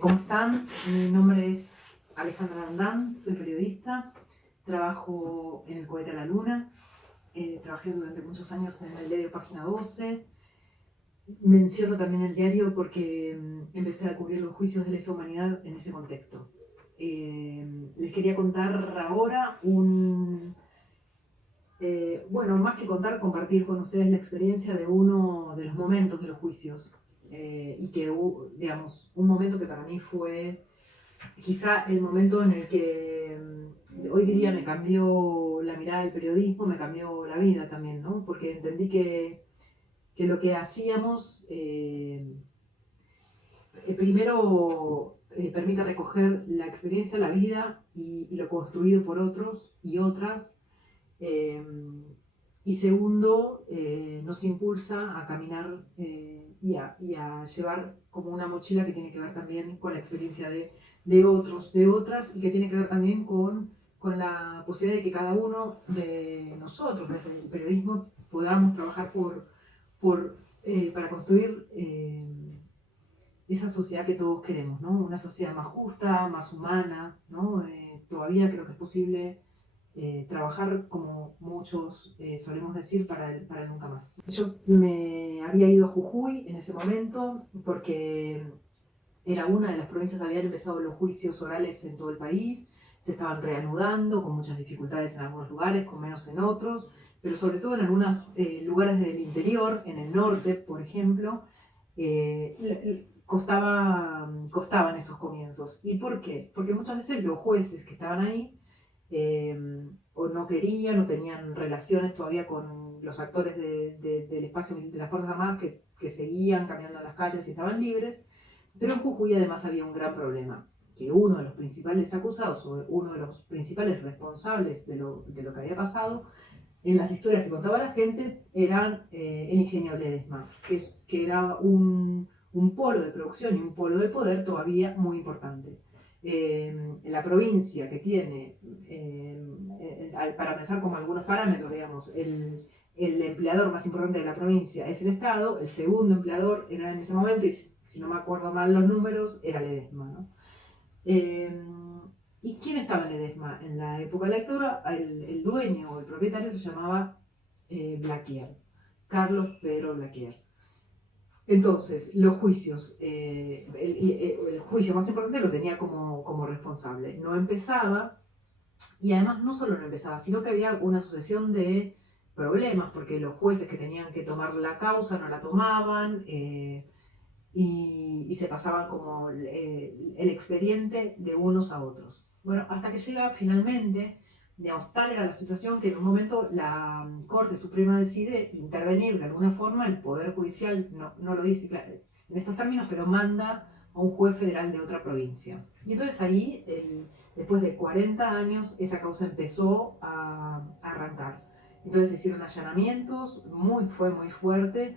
¿Cómo están? Mi nombre es Alejandra Landán, soy periodista, trabajo en el Cohete a la Luna, trabajé durante muchos años en el diario Página 12. Menciono también el diario porque empecé a cubrir los juicios de lesa humanidad en ese contexto. Les quería contar ahora bueno, más que contar, compartir con ustedes la experiencia de uno de los momentos de los juicios. Y que, digamos, un momento que para mí fue quizá el momento en el que hoy diría me cambió la mirada del periodismo, me cambió la vida también, ¿no? Porque entendí que lo que hacíamos primero permite recoger la experiencia, la vida y lo construido por otros y otras. Eh, y segundo, nos impulsa a caminar y a llevar como una mochila que tiene que ver también con la experiencia de otros, de otras, y que tiene que ver también con la posibilidad de que cada uno de nosotros, desde el periodismo, podamos trabajar para construir esa sociedad que todos queremos, ¿no? Una sociedad más justa, más humana, ¿no? Todavía creo que es posible trabajar, como muchos solemos decir, para el nunca más. Yo me había ido a Jujuy en ese momento porque era una de las provincias, habían empezado los juicios orales en todo el país, se estaban reanudando con muchas dificultades en algunos lugares, con menos en otros, pero sobre todo en algunos lugares del interior, en el norte, por ejemplo, costaban esos comienzos. ¿Y por qué? Porque muchas veces los jueces que estaban ahí o no querían o tenían relaciones todavía con los actores del espacio de las Fuerzas Armadas que seguían caminando en las calles y estaban libres. Pero en Jujuy además había un gran problema, que uno de los principales acusados o uno de los principales responsables de lo que había pasado en las historias que contaba la gente eran el ingenio Ledesma, que era un polo de producción y un polo de poder todavía muy importante. En la provincia que tiene, para pensar como algunos parámetros, digamos, el empleador más importante de la provincia es el Estado, el segundo empleador era en ese momento, y si no me acuerdo mal los números, era Ledesma, ¿no? ¿Y quién estaba en Ledesma? En la época de la dictadura, el dueño o el propietario se llamaba Blaquier, Carlos Pedro Blaquier. Entonces, los juicios, el juicio más importante lo tenía como responsable. No empezaba, y además no solo no empezaba, sino que había una sucesión de problemas, porque los jueces que tenían que tomar la causa no la tomaban, y se pasaban como el expediente de unos a otros. Bueno, hasta que llega finalmente, digamos, tal era la situación que en un momento la Corte Suprema decide intervenir de alguna forma, el Poder Judicial no lo dice claro, en estos términos, pero manda a un juez federal de otra provincia. Y entonces ahí, después de 40 años, esa causa empezó a arrancar. Entonces se hicieron allanamientos, fue muy fuerte,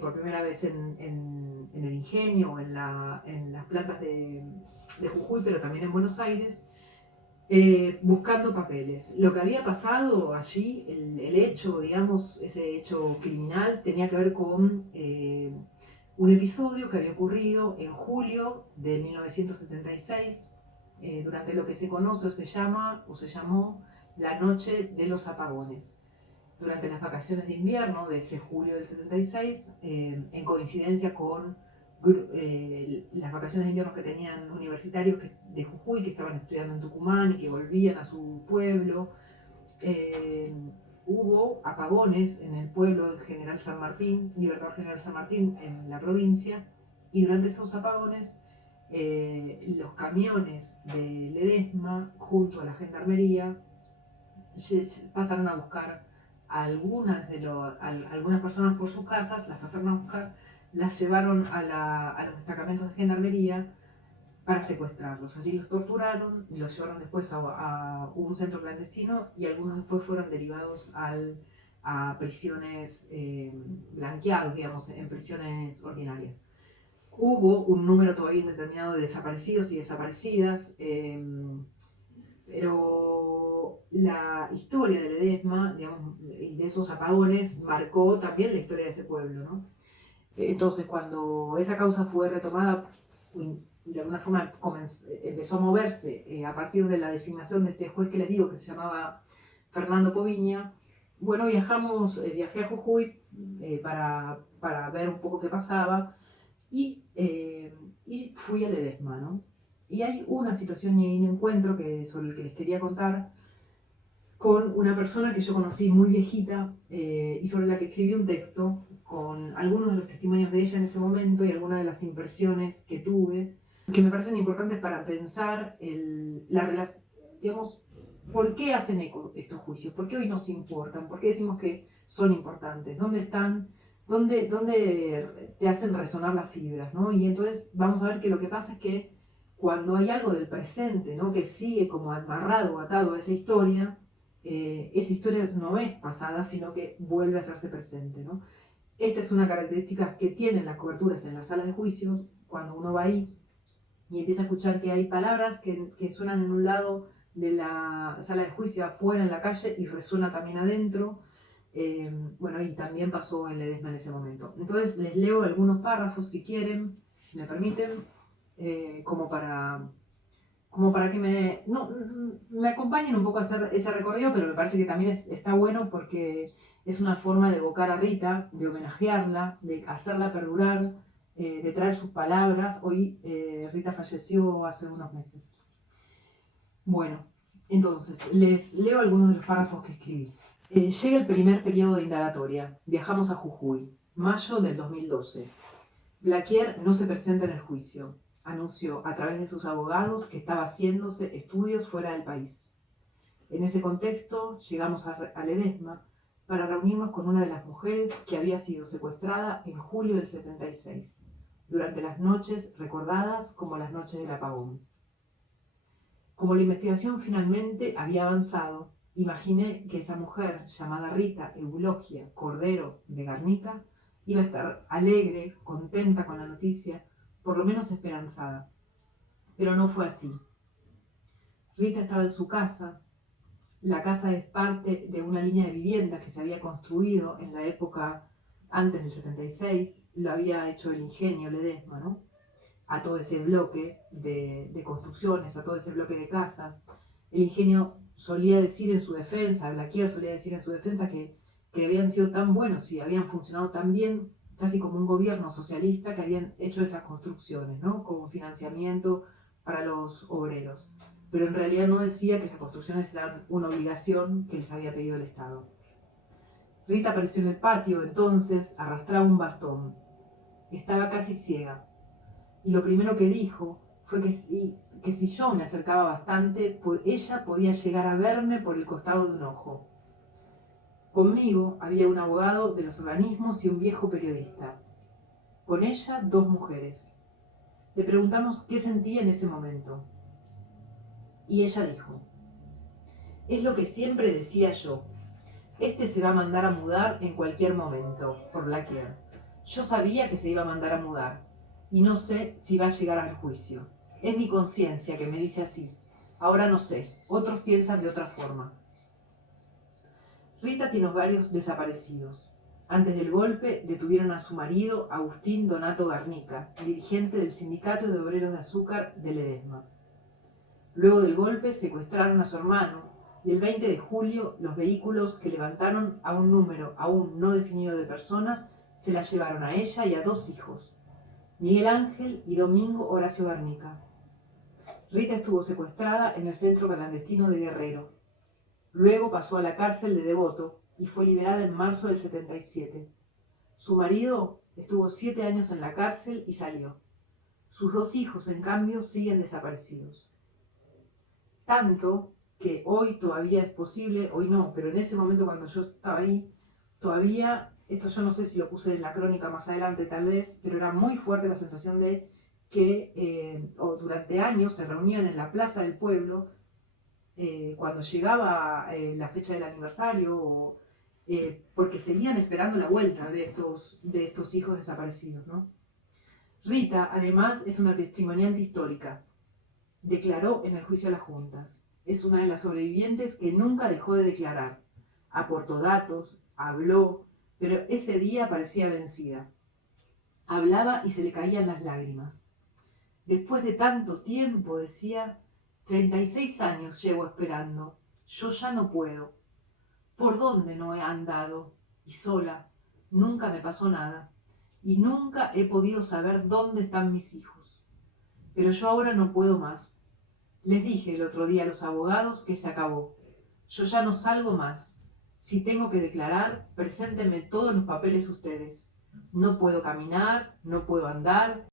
por primera vez en el ingenio, en las plantas de Jujuy, pero también en Buenos Aires, buscando papeles. Lo que había pasado allí, el hecho, digamos, ese hecho criminal, tenía que ver con un episodio que había ocurrido en julio de 1976, durante lo que se conoce o se llamó la Noche de los Apagones. Durante las vacaciones de invierno de ese julio del 76, en coincidencia con las vacaciones de invierno que tenían universitarios de Jujuy que estaban estudiando en Tucumán y que volvían a su pueblo, eh, hubo apagones en el pueblo de General San Martín, Libertad General San Martín, en la provincia, y durante esos apagones los camiones de Ledesma junto a la gendarmería pasaron a buscar a algunas personas por sus casas, las pasaron a buscar, las llevaron a los destacamentos de gendarmería para secuestrarlos. Allí los torturaron y los llevaron después a un centro clandestino, y algunos después fueron derivados a prisiones blanqueados, digamos, en prisiones ordinarias. Hubo un número todavía indeterminado de desaparecidos y desaparecidas, pero la historia de Ledesma, digamos, y de esos apagones marcó también la historia de ese pueblo, ¿no? Entonces, cuando esa causa fue retomada de alguna forma empezó a moverse a partir de la designación de este juez que les digo, que se llamaba Fernando Poviña. Bueno, viajé a Jujuy para ver un poco qué pasaba y fui a Ledesma, ¿no? Y hay una situación y un encuentro sobre el que les quería contar con una persona que yo conocí muy viejita y sobre la que escribí un texto con algunos de los testimonios de ella en ese momento y algunas de las impresiones que tuve, que me parecen importantes para pensar la relación, digamos, ¿por qué hacen eco estos juicios? ¿Por qué hoy nos importan? ¿Por qué decimos que son importantes? ¿Dónde están? ¿Dónde te hacen resonar las fibras? ¿No? Y entonces vamos a ver que lo que pasa es que cuando hay algo del presente, ¿no?, que sigue como amarrado o atado a esa historia no es pasada, sino que vuelve a hacerse presente, ¿no? Esta es una característica que tienen las coberturas en las salas de juicios, cuando uno va ahí y empieza a escuchar que hay palabras que suenan en un lado de la sala de juicio, afuera en la calle, y resuena también adentro. Bueno, y también pasó en Ledesma en ese momento. Entonces les leo algunos párrafos, si quieren, si me permiten, como para que me acompañen un poco a hacer ese recorrido, pero me parece que también está bueno porque es una forma de evocar a Rita, de homenajearla, de hacerla perdurar, de traer sus palabras. Hoy Rita falleció hace unos meses. Bueno, entonces, les leo algunos de los párrafos que escribí. Llega el primer periodo de indagatoria. Viajamos a Jujuy, mayo del 2012. Blaquier no se presenta en el juicio. Anunció a través de sus abogados que estaba haciéndose estudios fuera del país. En ese contexto, llegamos a Ledesma para reunirnos con una de las mujeres que había sido secuestrada en julio del 76, durante las noches recordadas como las noches del apagón. Como la investigación finalmente había avanzado, imaginé que esa mujer, llamada Rita Eulogia Cordero de Garnica, iba a estar alegre, contenta con la noticia, por lo menos esperanzada. Pero no fue así. Rita estaba en su casa. La casa es parte de una línea de viviendas que se había construido en la época antes del 76, lo había hecho el ingenio Ledesma, ¿no?, a todo ese bloque de construcciones, a todo ese bloque de casas. El ingenio solía decir en su defensa, Blaquier solía decir en su defensa que habían sido tan buenos y habían funcionado tan bien, casi como un gobierno socialista, que habían hecho esas construcciones, ¿no?, como financiamiento para los obreros. Pero en realidad no decía que esas construcciones eran una obligación que les había pedido el Estado. Rita apareció en el patio, entonces arrastraba un bastón. Estaba casi ciega. Y lo primero que dijo fue que si yo me acercaba bastante, ella podía llegar a verme por el costado de un ojo. Conmigo había un abogado de los organismos y un viejo periodista. Con ella, 2 mujeres. Le preguntamos qué sentía en ese momento. Y ella dijo: es lo que siempre decía yo. Este se va a mandar a mudar en cualquier momento, por Blaquier. Yo sabía que se iba a mandar a mudar, y no sé si va a llegar al juicio. Es mi conciencia que me dice así. Ahora no sé, otros piensan de otra forma. Rita tiene varios desaparecidos. Antes del golpe detuvieron a su marido, Agustín Donato Garnica, dirigente del Sindicato de Obreros de Azúcar de Ledesma. Luego del golpe secuestraron a su hermano y el 20 de julio los vehículos que levantaron a un número aún no definido de personas se la llevaron a ella y a 2 hijos, Miguel Ángel y Domingo Horacio Garnica. Rita estuvo secuestrada en el centro clandestino de Guerrero. Luego pasó a la cárcel de Devoto y fue liberada en marzo del 77. Su marido estuvo 7 años en la cárcel y salió. Sus 2 hijos, en cambio, siguen desaparecidos. Tanto que hoy todavía es posible, hoy no, pero en ese momento cuando yo estaba ahí, todavía, esto yo no sé si lo puse en la crónica más adelante tal vez, pero era muy fuerte la sensación de que durante años se reunían en la plaza del pueblo cuando llegaba la fecha del aniversario, porque seguían esperando la vuelta de estos hijos desaparecidos, ¿no? Rita, además, es una testimoniante histórica. Declaró en el juicio a las juntas. Es una de las sobrevivientes que nunca dejó de declarar. Aportó datos, habló, pero ese día parecía vencida. Hablaba y se le caían las lágrimas. Después de tanto tiempo, decía, 36 años llevo esperando. Yo ya no puedo. ¿Por dónde no he andado? Y sola. Nunca me pasó nada. Y nunca he podido saber dónde están mis hijos. Pero yo ahora no puedo más. Les dije el otro día a los abogados que se acabó. Yo ya no salgo más. Si tengo que declarar, preséntenme todos los papeles ustedes. No puedo caminar, no puedo andar.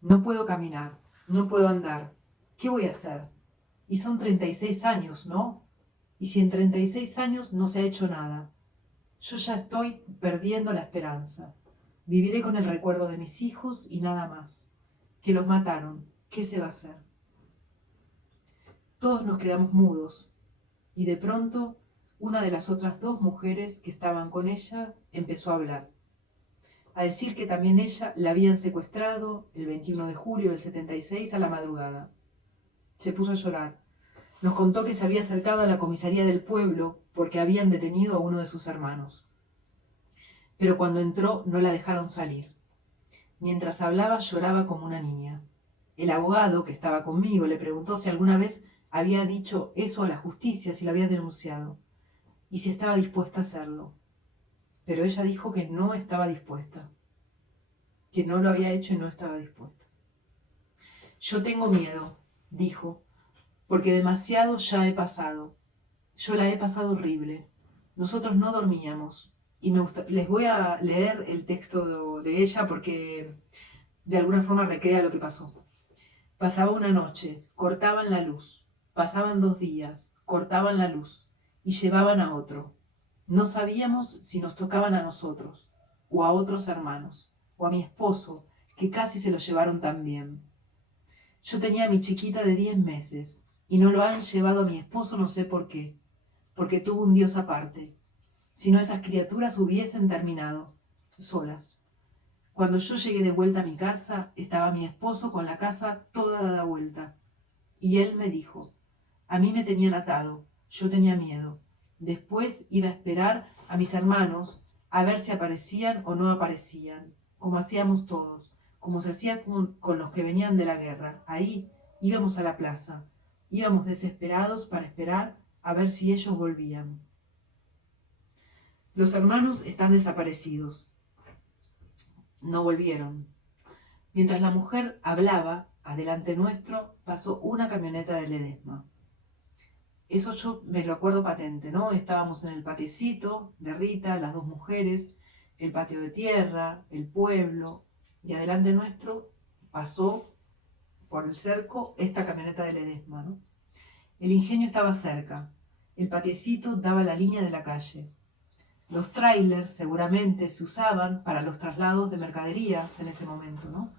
No puedo caminar, no puedo andar. ¿Qué voy a hacer? Y son 36 años, ¿no? Y si en 36 años no se ha hecho nada. Yo ya estoy perdiendo la esperanza. Viviré con el recuerdo de mis hijos y nada más. Que los mataron. ¿Qué se va a hacer? Todos nos quedamos mudos. Y de pronto, una de las otras dos mujeres que estaban con ella empezó a hablar. A decir que también ella la habían secuestrado el 21 de julio del 76 a la madrugada. Se puso a llorar. Nos contó que se había acercado a la comisaría del pueblo porque habían detenido a uno de sus hermanos. Pero cuando entró no la dejaron salir. Mientras hablaba lloraba como una niña. El abogado que estaba conmigo le preguntó si alguna vez había dicho eso a la justicia, si la había denunciado, y si estaba dispuesta a hacerlo. Pero ella dijo que no estaba dispuesta, que no lo había hecho y no estaba dispuesta. Yo tengo miedo, dijo, porque demasiado ya he pasado. Yo la he pasado horrible. Nosotros no dormíamos. Y les voy a leer el texto de ella porque de alguna forma recrea lo que pasó. Pasaba una noche, cortaban la luz. Pasaban 2 días, cortaban la luz y llevaban a otro. No sabíamos si nos tocaban a nosotros, o a otros hermanos, o a mi esposo, que casi se lo llevaron también. Yo tenía a mi chiquita de 10 meses, y no lo han llevado a mi esposo no sé por qué, porque tuvo un Dios aparte. Si no, esas criaturas hubiesen terminado, solas. Cuando yo llegué de vuelta a mi casa, estaba mi esposo con la casa toda dada vuelta. Y él me dijo, a mí me tenían atado, yo tenía miedo. Después iba a esperar a mis hermanos a ver si aparecían o no aparecían, como hacíamos todos, como se hacía con los que venían de la guerra. Ahí íbamos a la plaza, íbamos desesperados para esperar a ver si ellos volvían. Los hermanos están desaparecidos. No volvieron. Mientras la mujer hablaba, adelante nuestro pasó una camioneta de Ledesma. Eso yo me lo acuerdo patente, ¿no? Estábamos en el patiecito de Rita, las 2 mujeres, el patio de tierra, el pueblo, y adelante nuestro pasó por el cerco esta camioneta de Ledesma, ¿no? El ingenio estaba cerca, el patiecito daba la línea de la calle. Los trailers seguramente se usaban para los traslados de mercaderías en ese momento, ¿no?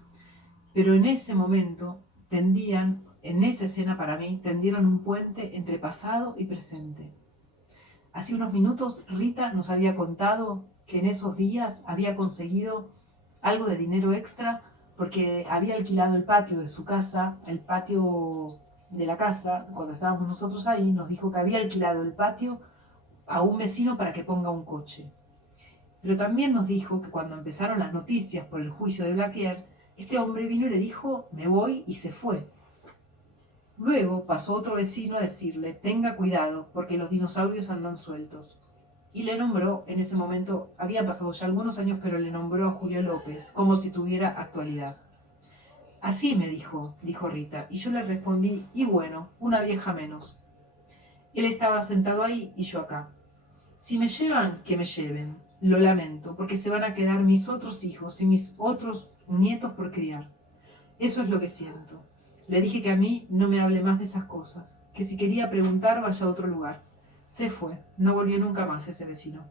Pero en ese momento tendían, en esa escena para mí, tendieron un puente entre pasado y presente. Hace unos minutos Rita nos había contado que en esos días había conseguido algo de dinero extra porque había alquilado el patio de su casa, el patio de la casa, cuando estábamos nosotros ahí, nos dijo que había alquilado el patio a un vecino para que ponga un coche. Pero también nos dijo que cuando empezaron las noticias por el juicio de Blaquier, este hombre vino y le dijo, me voy, y se fue. Luego pasó otro vecino a decirle, tenga cuidado, porque los dinosaurios andan sueltos. Y le nombró, en ese momento, habían pasado ya algunos años, pero le nombró a Julio López, como si tuviera actualidad. Así me dijo Rita, y yo le respondí, y bueno, una vieja menos. Él estaba sentado ahí y yo acá. Si me llevan, que me lleven. Lo lamento, porque se van a quedar mis otros hijos y mis otros nietos por criar. Eso es lo que siento. Le dije que a mí no me hable más de esas cosas, que si quería preguntar vaya a otro lugar. Se fue, no volvió nunca más ese vecino.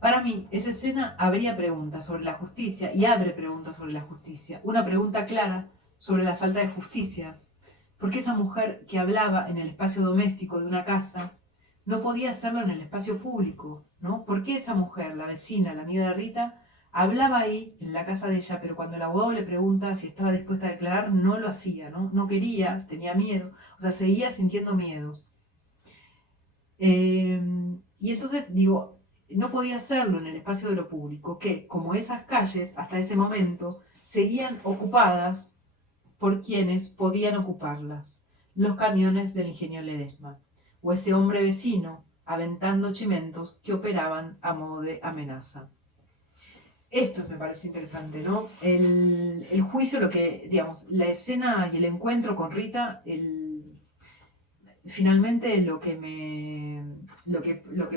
Para mí, esa escena abría preguntas sobre la justicia y abre preguntas sobre la justicia. Una pregunta clara sobre la falta de justicia. ¿Por qué esa mujer que hablaba en el espacio doméstico de una casa no podía hacerlo en el espacio público, ¿no? ¿Por qué esa mujer, la vecina, la amiga de Rita, hablaba ahí en la casa de ella, pero cuando el abogado le pregunta si estaba dispuesta a declarar, no lo hacía, ¿no? No quería, tenía miedo, o sea, seguía sintiendo miedo. Y entonces, digo, no podía hacerlo en el espacio de lo público, que como esas calles, hasta ese momento, seguían ocupadas por quienes podían ocuparlas, los camiones del ingenio Ledesma, o ese hombre vecino aventando chimentos que operaban a modo de amenaza. Esto me parece interesante, ¿no? El juicio, lo que, digamos, la escena y el encuentro con Rita, finalmente lo que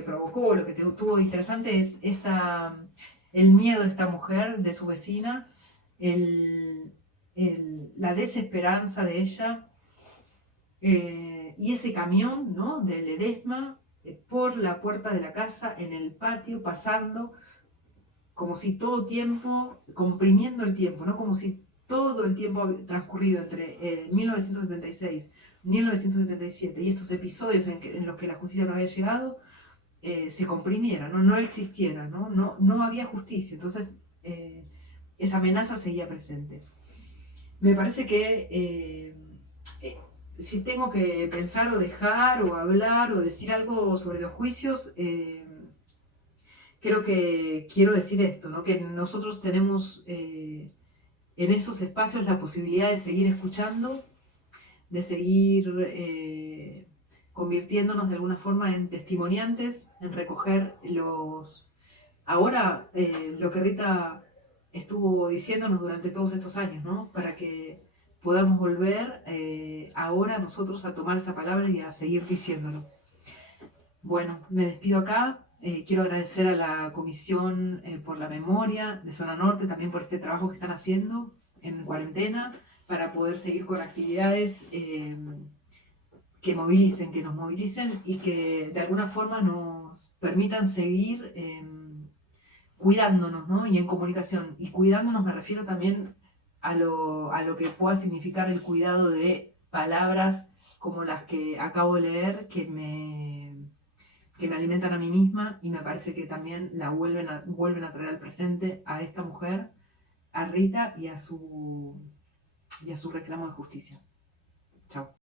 provocó, lo que tuvo interesante es el miedo de esta mujer, de su vecina, la desesperanza de ella, y ese camión, ¿no? De Ledesma, por la puerta de la casa, en el patio, pasando como si todo tiempo, comprimiendo el tiempo, ¿no? Como si todo el tiempo transcurrido entre 1976, 1977 y estos episodios en los que la justicia no había llegado, se comprimiera, ¿no? No existiera, ¿no? No había justicia. Entonces, esa amenaza seguía presente. Me parece que si tengo que pensar o dejar o hablar o decir algo sobre los juicios, creo que quiero decir esto, ¿no? Que nosotros tenemos en esos espacios la posibilidad de seguir escuchando, de seguir convirtiéndonos de alguna forma en testimoniantes, en recoger ahora lo que Rita estuvo diciéndonos durante todos estos años, ¿no? Para que podamos volver ahora nosotros a tomar esa palabra y a seguir diciéndolo. Bueno, me despido acá. Quiero agradecer a la Comisión por la Memoria de Zona Norte, también por este trabajo que están haciendo en cuarentena, para poder seguir con actividades que movilicen, que nos movilicen y que de alguna forma nos permitan seguir cuidándonos, ¿no? Y en comunicación. Y cuidándonos me refiero también a lo que pueda significar el cuidado de palabras como las que acabo de leer, que me alimentan a mí misma y me parece que también vuelven a traer al presente a esta mujer, a Rita y a su reclamo de justicia. Chao.